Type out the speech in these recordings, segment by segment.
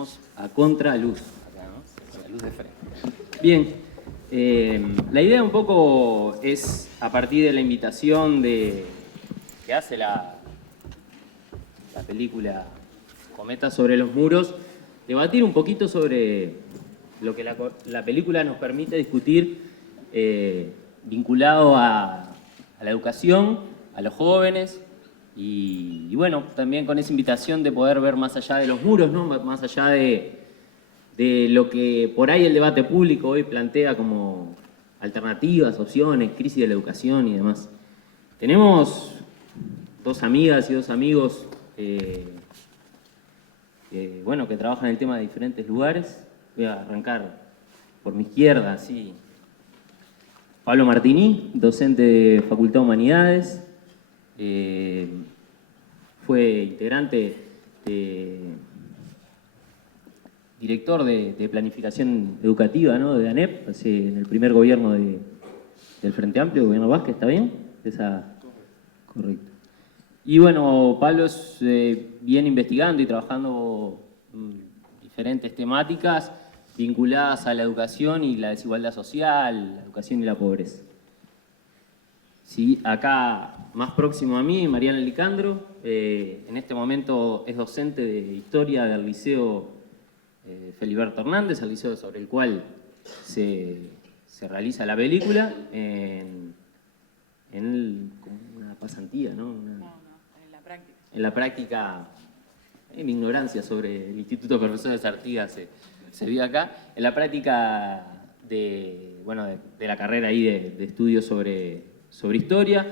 estamos a contraluz. Acá, ¿no? La luz de frente. Bien, la idea un poco es, a partir de la invitación que hace la película Cometa sobre los muros, debatir un poquito sobre lo que la película nos permite discutir vinculado a la educación, a los jóvenes y bueno, también con esa invitación de poder ver más allá de los muros, ¿no? Más allá de lo que por ahí el debate público hoy plantea como alternativas, opciones, crisis de la educación y demás. Tenemos dos amigas y dos amigos bueno, que trabajan el tema de diferentes lugares. Voy a arrancar por mi izquierda, así. Pablo Martini, docente de Facultad de Humanidades, fue integrante director de planificación educativa, ¿no? De ANEP, en el primer gobierno del Frente Amplio, gobierno Vázquez, ¿está bien? Correcto. Y bueno, Pablo viene investigando y trabajando diferentes temáticas vinculadas a la educación y la desigualdad social, la educación y la pobreza. Sí, acá, más próximo a mí, Mariana Licandro, en este momento es docente de Historia del Liceo Feliberto Hernández, el liceo sobre el cual se realiza la película, en una pasantía, ¿no? En la práctica, en mi ignorancia sobre el Instituto de Profesores Artigas se vive acá, en la práctica de la carrera ahí de estudios sobre historia.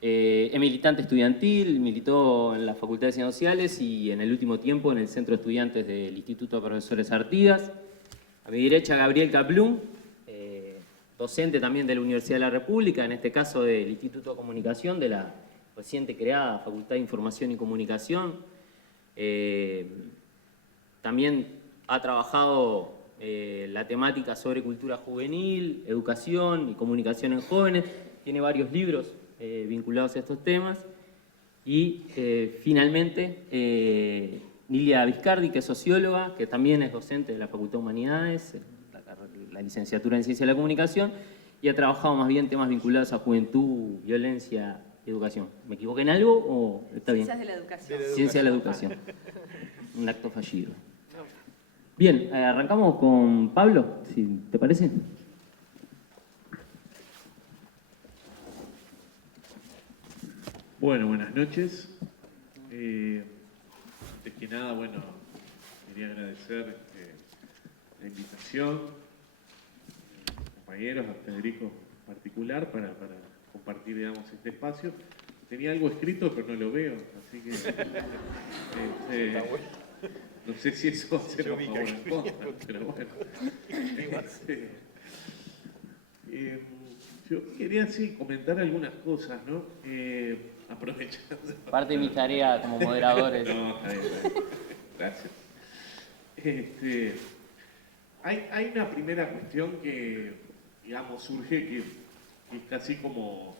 Es militante estudiantil, militó en la Facultad de Ciencias Sociales y en el último tiempo en el Centro de Estudiantes del Instituto de Profesores Artigas. A mi derecha, Gabriel Kaplún, docente también de la Universidad de la República, en este caso del Instituto de Comunicación, de la reciente creada Facultad de Información y Comunicación. También ha trabajado la temática sobre cultura juvenil, educación y comunicación en jóvenes. Tiene varios libros vinculados a estos temas. Y finalmente, Nilia Viscardi, que es socióloga, que también es docente de la Facultad de Humanidades, la licenciatura en Ciencia de la Comunicación, y ha trabajado más bien temas vinculados a juventud, violencia y educación. ¿Me equivoqué en algo o está bien? Ciencias de la educación. Ciencia de la educación. Un acto fallido. Bien, arrancamos con Pablo, si te parece. Bueno, buenas noches. Antes que nada, bueno, quería agradecer la invitación, compañeros, a Federico en particular, para compartir, digamos, este espacio. Tenía algo escrito, pero no lo veo, así que no sé si eso va a ser a favor o en contra, pero bueno. Yo quería, sí, comentar algunas cosas, ¿no? Aprovechando. Parte de mi tarea como moderador es... No, está bien. Gracias. Hay una primera cuestión que, digamos, surge que es casi como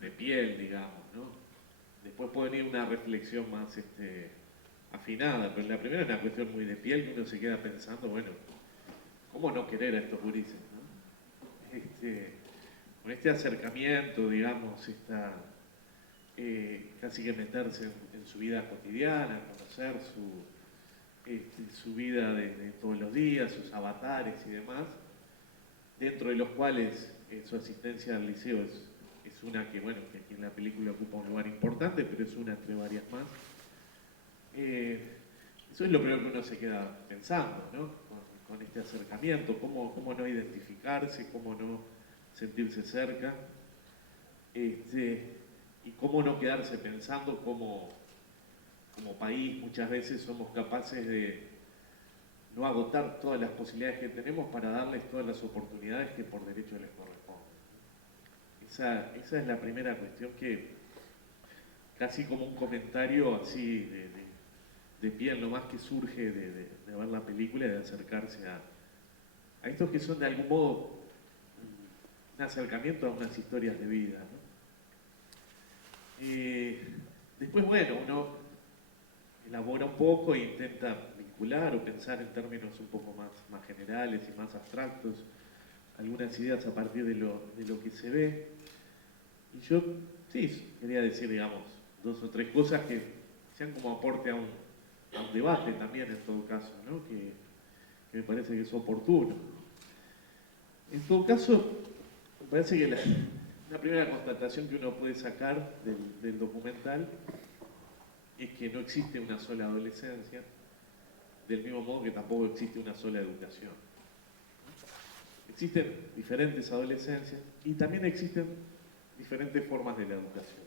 de piel, digamos, ¿no? Después puede venir una reflexión más afinada, pero la primera es una cuestión muy de piel que uno se queda pensando, bueno, ¿cómo no querer a estos gurises, no? Con este acercamiento, digamos, casi que meterse en su vida cotidiana, conocer su vida de todos los días, sus avatares y demás, dentro de los cuales su asistencia al liceo es una que, bueno, que aquí en la película ocupa un lugar importante, pero es una entre varias más. Eso es lo primero que uno se queda pensando, ¿no? Con este acercamiento, cómo no identificarse, cómo no sentirse cerca, y cómo no quedarse pensando como país muchas veces somos capaces de no agotar todas las posibilidades que tenemos para darles todas las oportunidades que por derecho les corresponden. Esa es la primera cuestión que, casi como un comentario así de piel, lo más que surge de ver la película y de acercarse a estos que son de algún modo un acercamiento a unas historias de vida, ¿no? Después, bueno, uno elabora un poco e intenta articular o pensar en términos un poco más generales y más abstractos, algunas ideas a partir de lo que se ve. Y yo, sí, quería decir, digamos, 2 o 3 cosas que sean como aporte a un debate también, en todo caso, ¿no? que me parece que es oportuno. En todo caso, me parece que la primera constatación que uno puede sacar del documental es que no existe una sola adolescencia, del mismo modo que tampoco existe una sola educación. Existen diferentes adolescencias y también existen diferentes formas de la educación.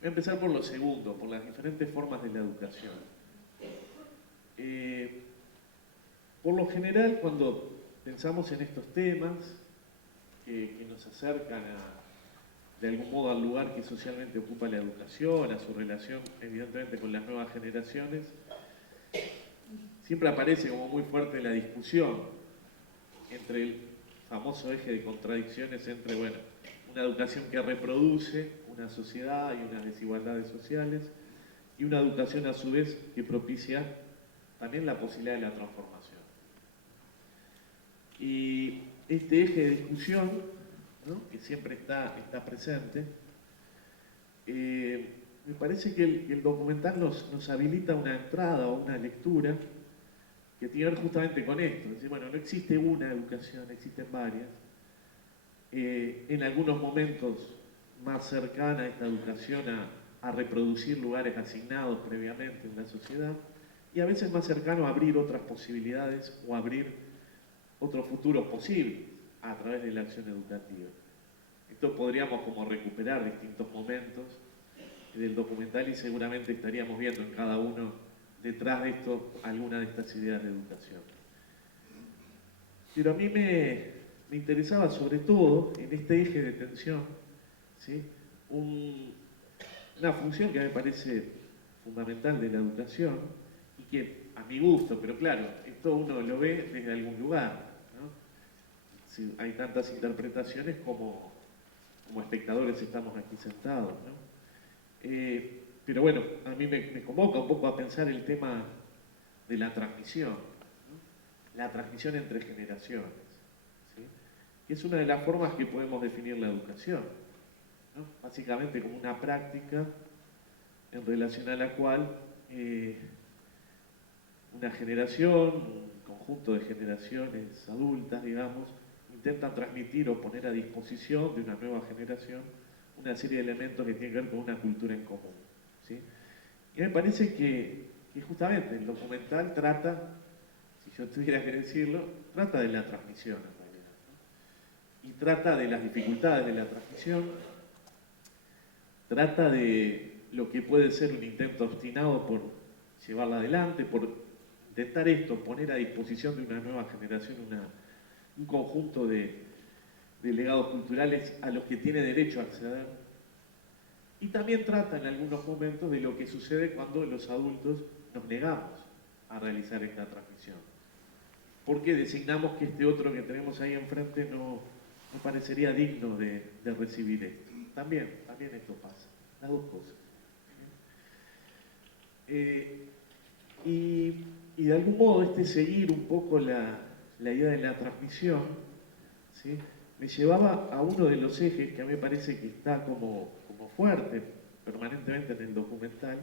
Voy a empezar por lo segundo, por las diferentes formas de la educación. Por lo general, cuando pensamos en estos temas que nos acercan de algún modo al lugar que socialmente ocupa la educación, a su relación evidentemente con las nuevas generaciones, siempre aparece como muy fuerte la discusión entre el famoso eje de contradicciones entre, bueno, una educación que reproduce una sociedad y unas desigualdades sociales, y una educación a su vez que propicia también la posibilidad de la transformación. Y este eje de discusión, ¿no?, que siempre está presente, me parece que el documental nos habilita una entrada o una lectura que tiene que ver justamente con esto. Es decir, bueno, no existe una educación, existen varias. En algunos momentos más cercana a esta educación a reproducir lugares asignados previamente en la sociedad, y a veces más cercano a abrir otras posibilidades o abrir otros futuros posibles a través de la acción educativa. Esto podríamos como recuperar distintos momentos del documental y seguramente estaríamos viendo en cada uno detrás de esto alguna de estas ideas de educación. Pero a mí me interesaba sobre todo en este eje de tensión, ¿sí?, una función que me parece fundamental de la educación y que a mi gusto, pero claro, esto uno lo ve desde algún lugar, ¿no? Sí, hay tantas interpretaciones como espectadores estamos aquí sentados, ¿no? Pero bueno, a mí me convoca un poco a pensar el tema de la transmisión, ¿no?, la transmisión entre generaciones, ¿sí?, que es una de las formas que podemos definir la educación, ¿no?, básicamente como una práctica en relación a la cual una generación, un conjunto de generaciones adultas, digamos, intentan transmitir o poner a disposición de una nueva generación una serie de elementos que tienen que ver con una cultura en común, ¿sí? Y me parece que justamente el documental trata, si yo tuviera que decirlo, trata de la transmisión en realidad, ¿no?, y trata de las dificultades de la transmisión, trata de lo que puede ser un intento obstinado por llevarla adelante, por intentar esto, poner a disposición de una nueva generación un conjunto de legados culturales a los que tiene derecho a acceder. Y también trata en algunos momentos de lo que sucede cuando los adultos nos negamos a realizar esta transmisión, porque designamos que este otro que tenemos ahí enfrente no parecería digno de recibir esto. También esto pasa, las dos cosas. Y de algún modo seguir un poco la idea de la transmisión, ¿sí?, me llevaba a uno de los ejes que a mí me parece que está como fuerte permanentemente en el documental,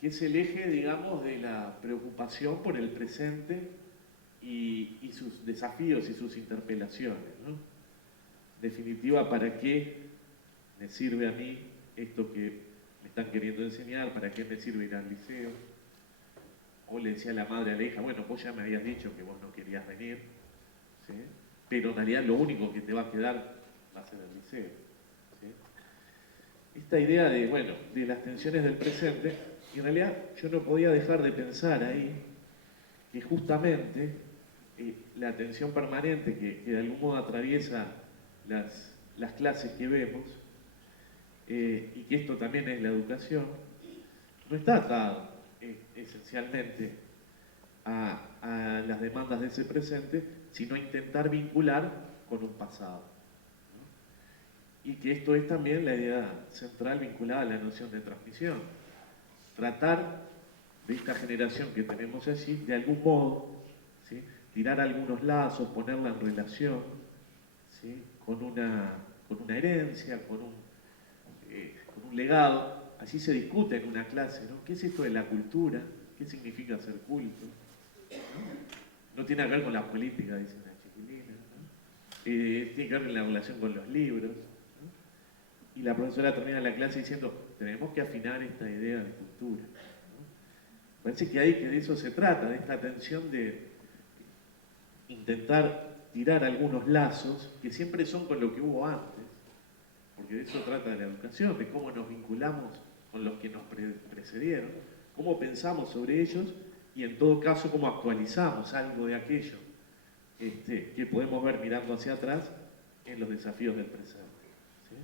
que es el eje, digamos, de la preocupación por el presente y sus desafíos y sus interpelaciones, ¿no? En definitiva, ¿para qué me sirve a mí esto que me están queriendo enseñar? ¿Para qué me sirve ir al liceo? O le decía a la madre a la hija, bueno, vos ya me habías dicho que vos no querías venir, ¿sí?, pero en realidad lo único que te va a quedar va a ser el liceo, ¿sí? Esta idea de, bueno, de las tensiones del presente, y en realidad yo no podía dejar de pensar ahí que justamente la tensión permanente que de algún modo atraviesa las clases que vemos, y que esto también es la educación, no está atado esencialmente a las demandas de ese presente, sino a intentar vincular con un pasado, ¿no? Y que esto es también la idea central vinculada a la noción de transmisión. Tratar de esta generación que tenemos allí, de algún modo, ¿sí?, tirar algunos lazos, ponerla en relación, ¿sí?, con una herencia, con un legado. Allí se discute en una clase, ¿no? ¿Qué es esto de la cultura? ¿Qué significa ser culto? No tiene que ver con la política, dice una chiquilina, ¿no? Tiene que ver con la relación con los libros, ¿no? Y la profesora termina la clase diciendo, tenemos que afinar esta idea de cultura, ¿no? Parece que de eso se trata, de esta tensión de intentar tirar algunos lazos que siempre son con lo que hubo antes, porque de eso trata la educación, de cómo nos vinculamos con los que nos precedieron, cómo pensamos sobre ellos y en todo caso cómo actualizamos algo de aquello que podemos ver mirando hacia atrás en los desafíos del presente, ¿sí?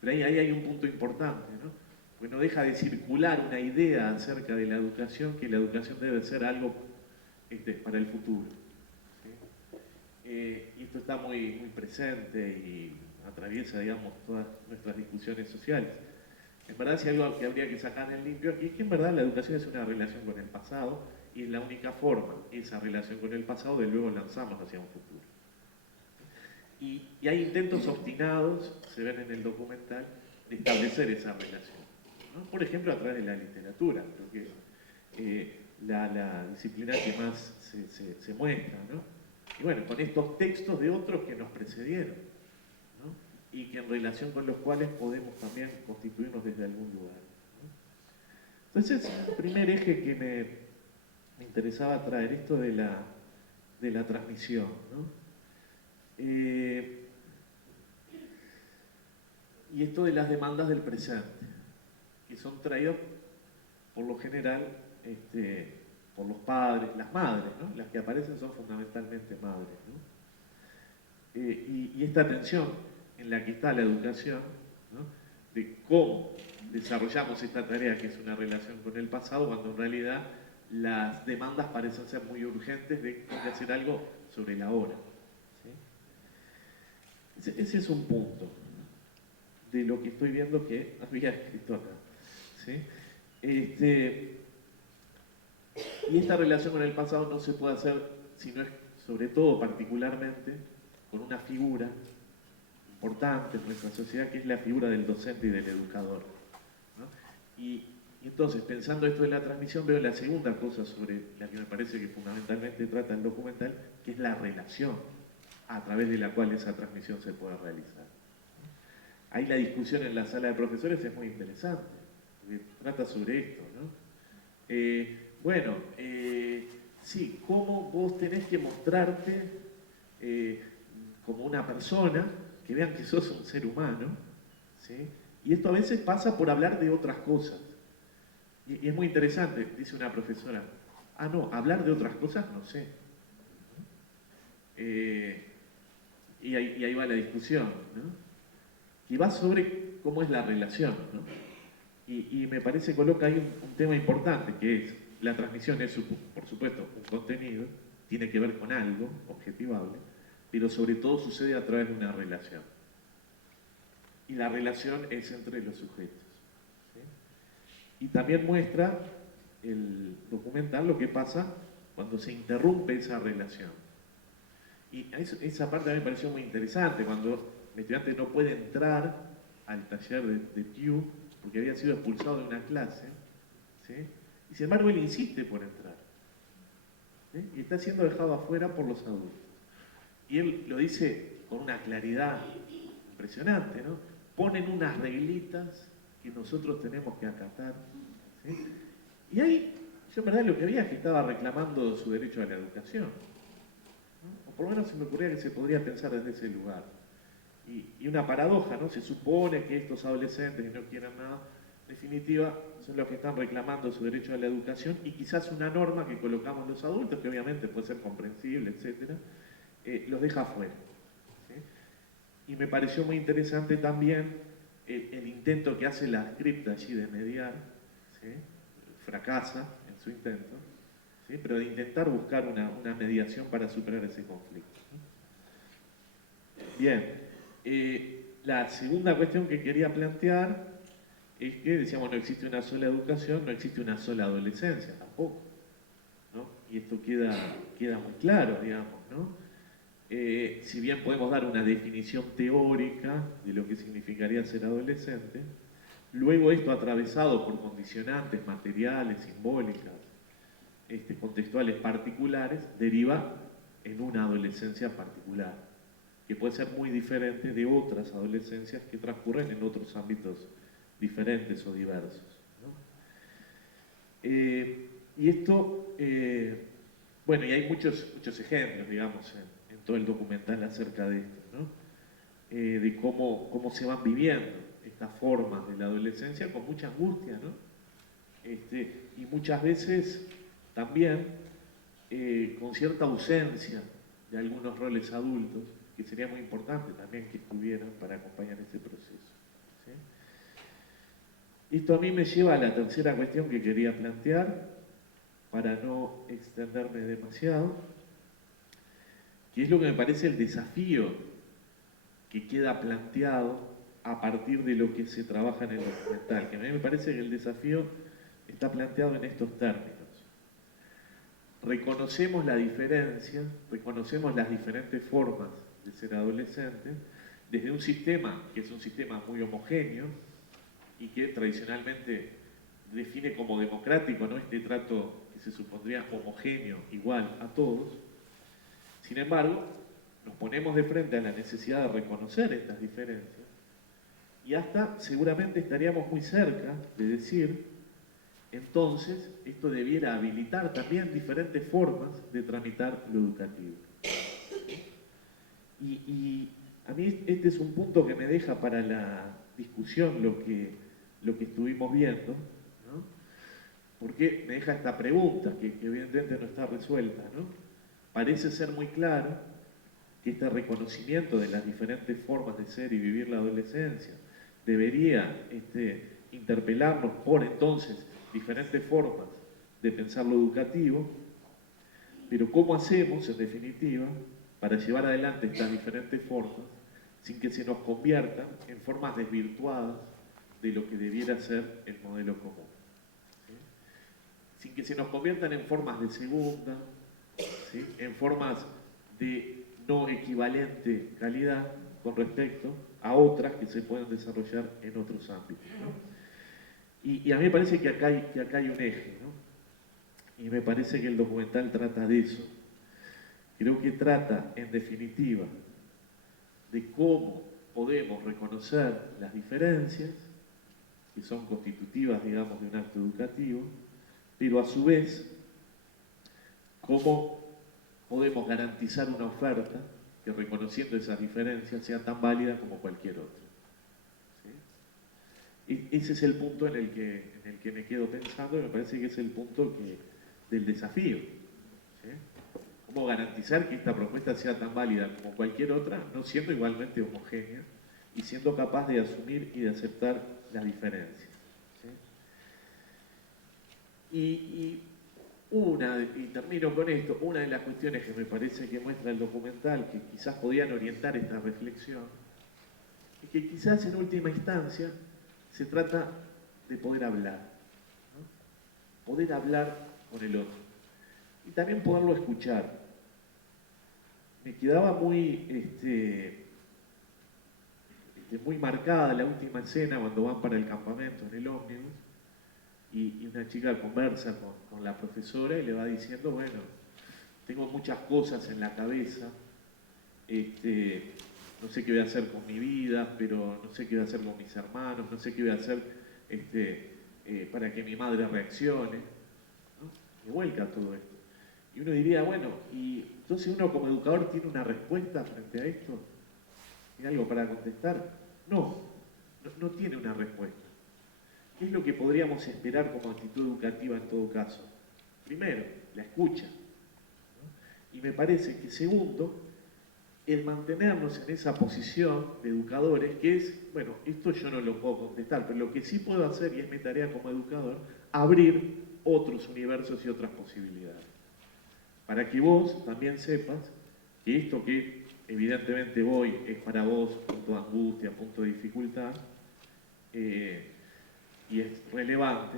Pero ahí hay un punto importante, ¿no? Porque no deja de circular una idea acerca de la educación, que la educación debe ser algo para el futuro, ¿sí? Y esto está muy, muy presente y atraviesa, digamos, todas nuestras discusiones sociales. En verdad, si algo que habría que sacar en limpio aquí es que en verdad la educación es una relación con el pasado y es la única forma, esa relación con el pasado, de luego lanzarnos hacia un futuro. Y hay intentos obstinados, se ven en el documental, de establecer esa relación, ¿no? Por ejemplo, a través de la literatura, creo que es la disciplina que más se muestra, ¿no? Y bueno, con estos textos de otros que nos precedieron, ¿no? Y que en relación con los cuales podemos también constituirnos desde algún lugar, ¿no? Entonces, el primer eje que me interesaba traer, esto de la transmisión, ¿no? Y esto de las demandas del presente, que son traídas por lo general por los padres, las madres, ¿no? Las que aparecen son fundamentalmente madres, ¿no? Y esta tensión en la que está la educación, ¿no?, de cómo desarrollamos esta tarea que es una relación con el pasado, cuando en realidad las demandas parecen ser muy urgentes de hacer algo sobre la hora, ¿sí? Ese es un punto de lo que estoy viendo que había escrito acá, ¿sí? Y esta relación con el pasado no se puede hacer, sino es, sobre todo, particularmente, con una figura importante en nuestra sociedad, que es la figura del docente y del educador, ¿no? Y entonces, pensando esto de la transmisión, veo la segunda cosa sobre la que me parece que fundamentalmente trata el documental, que es la relación a través de la cual esa transmisión se puede realizar. Ahí la discusión en la sala de profesores es muy interesante, porque trata sobre esto, ¿no? Sí, cómo vos tenés que mostrarte como una persona, que vean que sos un ser humano, ¿sí? Y esto a veces pasa por hablar de otras cosas. Y es muy interesante, dice una profesora, no, hablar de otras cosas no sé. Y ahí va la discusión, ¿no? Y va sobre cómo es la relación, ¿no? Y me parece que coloca ahí un tema importante, que es, la transmisión es, por supuesto, un contenido, tiene que ver con algo objetivable, pero sobre todo sucede a través de una relación. Y la relación es entre los sujetos, ¿sí? Y también muestra el documental lo que pasa cuando se interrumpe esa relación. Y esa parte a mí me pareció muy interesante, cuando el estudiante no puede entrar al taller de Pew porque había sido expulsado de una clase, ¿sí? Y sin embargo él insiste por entrar, ¿sí? Y está siendo dejado afuera por los adultos. Y él lo dice con una claridad impresionante, ¿no? Ponen unas reglitas que nosotros tenemos que acatar, ¿sí? Y ahí, yo en verdad lo que había es que estaba reclamando su derecho a la educación, ¿no? O por lo menos se me ocurría que se podría pensar desde ese lugar. Y una paradoja, ¿no? Se supone que estos adolescentes que no quieran nada, en definitiva, son los que están reclamando su derecho a la educación, y quizás una norma que colocamos los adultos, que obviamente puede ser comprensible, etcétera, los deja afuera, ¿sí? Y me pareció muy interesante también el intento que hace la scripta allí de mediar, ¿sí? Fracasa en su intento, ¿sí? Pero de intentar buscar una mediación para superar ese conflicto, ¿sí? Bien. La segunda cuestión que quería plantear es que decíamos no existe una sola educación, no existe una sola adolescencia tampoco, ¿no? Y esto queda muy claro, digamos, ¿no? Si bien podemos dar una definición teórica de lo que significaría ser adolescente, luego esto atravesado por condicionantes materiales, simbólicas, contextuales particulares, deriva en una adolescencia particular, que puede ser muy diferente de otras adolescencias que transcurren en otros ámbitos diferentes o diversos, ¿no? Y esto, bueno, y hay muchos ejemplos, digamos, en todo el documental acerca de esto, ¿no? De cómo se van viviendo estas formas de la adolescencia con mucha angustia, ¿no? Y muchas veces también con cierta ausencia de algunos roles adultos, que sería muy importante también que estuvieran para acompañar ese proceso, ¿sí? Esto a mí me lleva a la tercera cuestión que quería plantear, para no extenderme demasiado, que es lo que me parece el desafío que queda planteado a partir de lo que se trabaja en el documental, que a mí me parece que el desafío está planteado en estos términos. Reconocemos la diferencia, reconocemos las diferentes formas de ser adolescente, desde un sistema que es un sistema muy homogéneo y que tradicionalmente define como democrático, ¿no?, este trato que se supondría homogéneo, igual a todos. Sin embargo, nos ponemos de frente a la necesidad de reconocer estas diferencias y hasta seguramente estaríamos muy cerca de decir, entonces, esto debiera habilitar también diferentes formas de tramitar lo educativo. Y a mí este es un punto que me deja para la discusión lo que estuvimos viendo, ¿no? Porque me deja esta pregunta que evidentemente no está resuelta, ¿no? Parece ser muy claro que este reconocimiento de las diferentes formas de ser y vivir la adolescencia debería interpelarnos por entonces diferentes formas de pensar lo educativo, pero ¿cómo hacemos, en definitiva, para llevar adelante estas diferentes formas sin que se nos conviertan en formas desvirtuadas de lo que debiera ser el modelo común? ¿Sí? Sin que se nos conviertan en formas de segunda, ¿sí?, en formas de no equivalente calidad con respecto a otras que se pueden desarrollar en otros ámbitos, ¿no? Y a mí me parece que acá hay un eje, ¿no? Y me parece que el documental trata de eso. Creo que trata, en definitiva, de cómo podemos reconocer las diferencias que son constitutivas, digamos, de un acto educativo, pero a su vez, cómo podemos garantizar una oferta que, reconociendo esas diferencias, sea tan válida como cualquier otra. ¿Sí? Ese es el punto en el que me quedo pensando y me parece que es el punto del desafío. ¿Sí? ¿Cómo garantizar que esta propuesta sea tan válida como cualquier otra, no siendo igualmente homogénea y siendo capaz de asumir y de aceptar las diferencias? ¿Sí? Y termino con esto, una de las cuestiones que me parece que muestra el documental, que quizás podían orientar esta reflexión, es que quizás en última instancia se trata de poder hablar, ¿no? Poder hablar con el otro y también poderlo escuchar. Me quedaba muy marcada la última escena cuando van para el campamento en el ómnibus y una chica conversa con la profesora y le va diciendo, bueno, tengo muchas cosas en la cabeza, no sé qué voy a hacer con mi vida, pero no sé qué voy a hacer con mis hermanos, no sé qué voy a hacer para que mi madre reaccione, ¿no? Y vuelca todo esto. Y uno diría, bueno, y entonces uno como educador tiene una respuesta frente a esto, ¿tiene algo para contestar? No tiene una respuesta. ¿Qué es lo que podríamos esperar como actitud educativa en todo caso? Primero, la escucha, ¿no? Y me parece que segundo, el mantenernos en esa posición de educadores, que es, bueno, esto yo no lo puedo contestar, pero lo que sí puedo hacer, y es mi tarea como educador, abrir otros universos y otras posibilidades. Para que vos también sepas que esto que evidentemente hoy es para vos punto de angustia, punto de dificultad, y es relevante,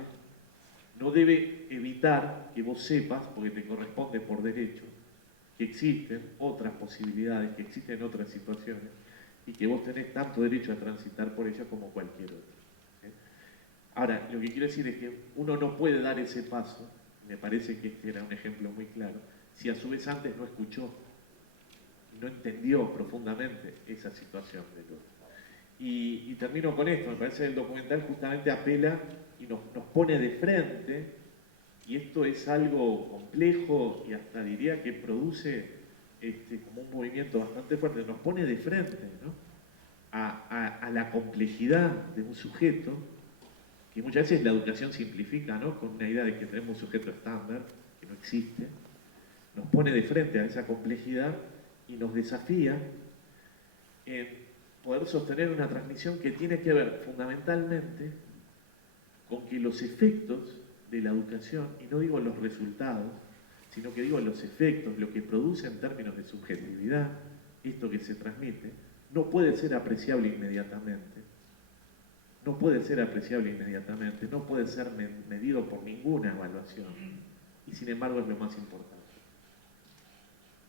no debe evitar que vos sepas, porque te corresponde por derecho, que existen otras posibilidades, que existen otras situaciones, y que vos tenés tanto derecho a transitar por ellas como cualquier otro. Ahora, lo que quiero decir es que uno no puede dar ese paso, me parece que este era un ejemplo muy claro, si a su vez antes no escuchó, no entendió profundamente esa situación del otro. Y termino con esto, me parece que el documental justamente apela y nos pone de frente, y esto es algo complejo y hasta diría que produce como un movimiento bastante fuerte, nos pone de frente, ¿no?, a la complejidad de un sujeto, que muchas veces la educación simplifica, ¿no?, con una idea de que tenemos un sujeto estándar, que no existe, nos pone de frente a esa complejidad y nos desafía en poder sostener una transmisión que tiene que ver fundamentalmente con que los efectos de la educación, y no digo los resultados, sino que digo los efectos, lo que produce en términos de subjetividad, esto que se transmite, no puede ser apreciable inmediatamente, no puede ser apreciable inmediatamente, no puede ser medido por ninguna evaluación, y sin embargo es lo más importante.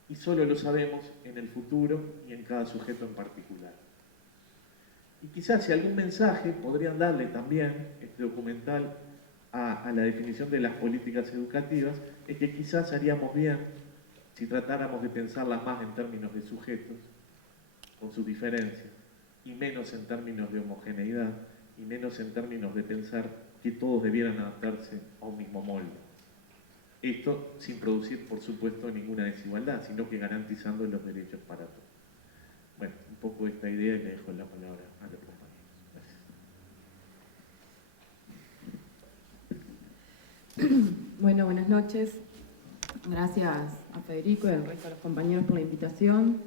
Y solo lo sabemos en el futuro y en cada sujeto en particular. Y quizás si algún mensaje podrían darle también este documental a la definición de las políticas educativas, es que quizás haríamos bien si tratáramos de pensarlas más en términos de sujetos, con sus diferencias, y menos en términos de homogeneidad, y menos en términos de pensar que todos debieran adaptarse a un mismo molde. Esto sin producir, por supuesto, ninguna desigualdad, sino que garantizando los derechos para todos. Bueno, un poco esta idea y le dejo la palabra a los compañeros. Gracias. Bueno, buenas noches. Gracias a Federico y al resto de los compañeros por la invitación.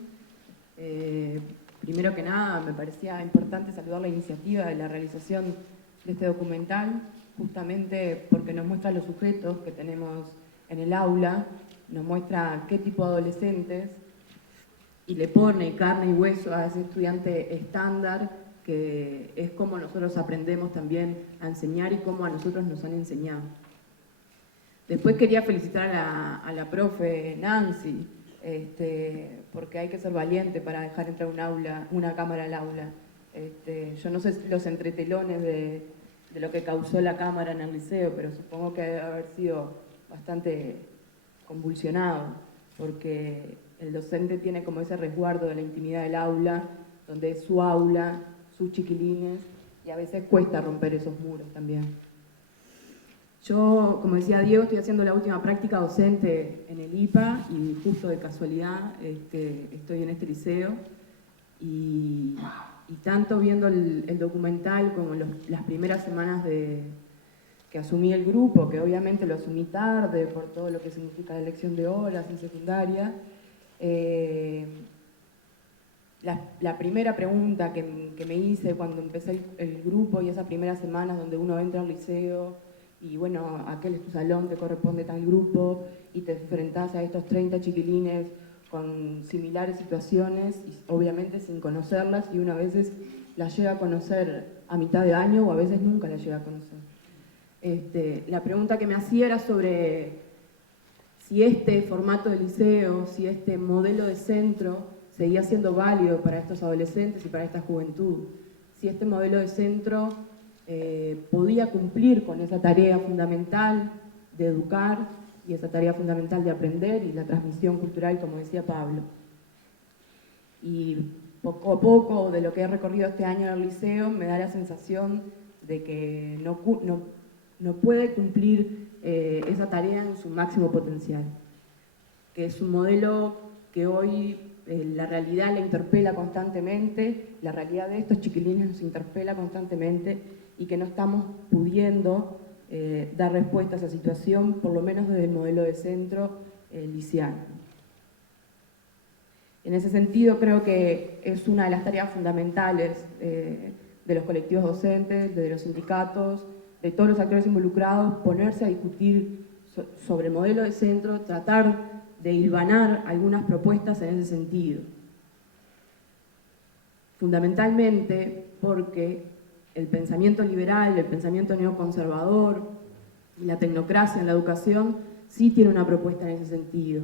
Primero que nada, me parecía importante saludar la iniciativa de la realización de este documental, justamente porque nos muestra los sujetos que tenemos en el aula, nos muestra qué tipo de adolescentes, y le pone carne y hueso a ese estudiante estándar, que es como nosotros aprendemos también a enseñar y cómo a nosotros nos han enseñado. Después quería felicitar a la profe Nancy, porque hay que ser valiente para dejar entrar una cámara al aula. Yo no sé los entretelones de lo que causó la cámara en el liceo, pero supongo que debe haber sido bastante convulsionado, porque el docente tiene como ese resguardo de la intimidad del aula, donde es su aula, sus chiquilines, y a veces cuesta romper esos muros también. Yo, como decía Diego, estoy haciendo la última práctica docente en el IPA y justo de casualidad estoy en este liceo, y tanto viendo el documental como las primeras semanas que asumí el grupo, que obviamente lo asumí tarde por todo lo que significa la elección de horas en secundaria, la primera pregunta que me hice cuando empecé el grupo y esas primeras semanas donde uno entra al liceo y bueno, aquel es tu salón, te corresponde tal grupo y te enfrentás a estos 30 chiquilines con similares situaciones y obviamente sin conocerlas, y uno a veces las llega a conocer a mitad de año o a veces nunca las llega a conocer. La pregunta que me hacía era sobre si este formato de liceo, si este modelo de centro seguía siendo válido para estos adolescentes y para esta juventud, si este modelo de centro podía cumplir con esa tarea fundamental de educar y esa tarea fundamental de aprender y la transmisión cultural, como decía Pablo. Y poco a poco de lo que he recorrido este año en el liceo me da la sensación de que no puede cumplir esa tarea en su máximo potencial, que es un modelo que hoy la realidad la interpela constantemente, la realidad de estos chiquilines nos interpela constantemente, y que no estamos pudiendo dar respuesta a esa situación, por lo menos desde el modelo de centro liceano. En ese sentido creo que es una de las tareas fundamentales de los colectivos docentes, de los sindicatos, de todos los actores involucrados, ponerse a discutir sobre el modelo de centro, tratar de hilvanar algunas propuestas en ese sentido. Fundamentalmente porque el pensamiento liberal, el pensamiento neoconservador y la tecnocracia en la educación sí tiene una propuesta en ese sentido.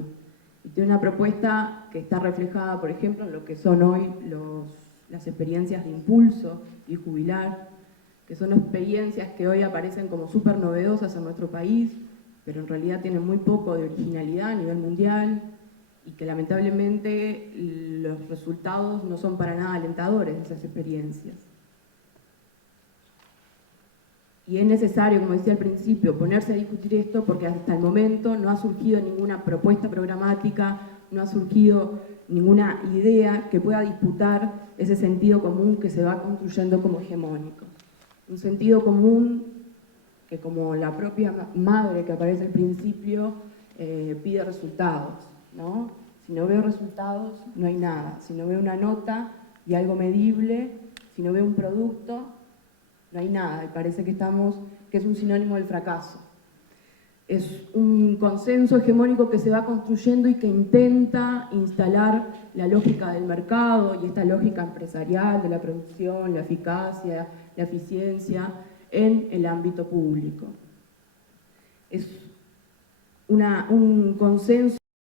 Y tiene una propuesta que está reflejada, por ejemplo, en lo que son hoy las experiencias de impulso y jubilar, que son experiencias que hoy aparecen como súper novedosas en nuestro país, pero en realidad tienen muy poco de originalidad a nivel mundial y que lamentablemente los resultados no son para nada alentadores de esas experiencias. Y es necesario, como decía al principio, ponerse a discutir esto porque hasta el momento no ha surgido ninguna propuesta programática, no ha surgido ninguna idea que pueda disputar ese sentido común que se va construyendo como hegemónico. Un sentido común que, como la propia madre que aparece al principio, pide resultados, ¿no? Si no veo resultados, no hay nada. Si no veo una nota y algo medible, si no veo un producto, no hay nada. Y parece que es un sinónimo del fracaso. Es un consenso hegemónico que se va construyendo y que intenta instalar la lógica del mercado y esta lógica empresarial de la producción, la eficacia, la eficiencia en el ámbito público. Es un consenso